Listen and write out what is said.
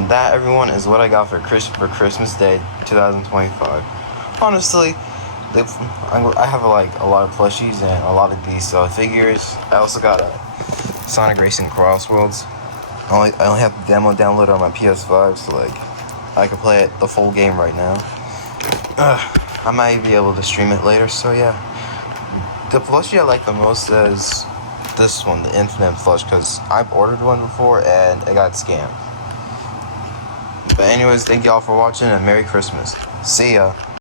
And that, everyone, is what I got for Christmas Day 2025. Honestly, I have like a lot of plushies and a lot of these figures. I also got a Sonic Racing Crossworlds. I only have the demo downloaded on my PS5, so like I can play it the full game right now. I might be able to stream it later. So yeah, the plushie I like the most is this one, the Infinite plush, because I've ordered one before and it got scammed. But anyways, thank y'all for watching and Merry Christmas. See ya.